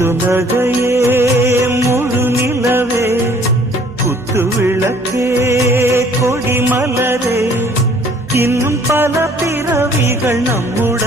முத்து நகையே முழு நிலவே குத்து விளக்கே கொடி மலரே இன்னும் பல பிறவிகள் நம்முடைய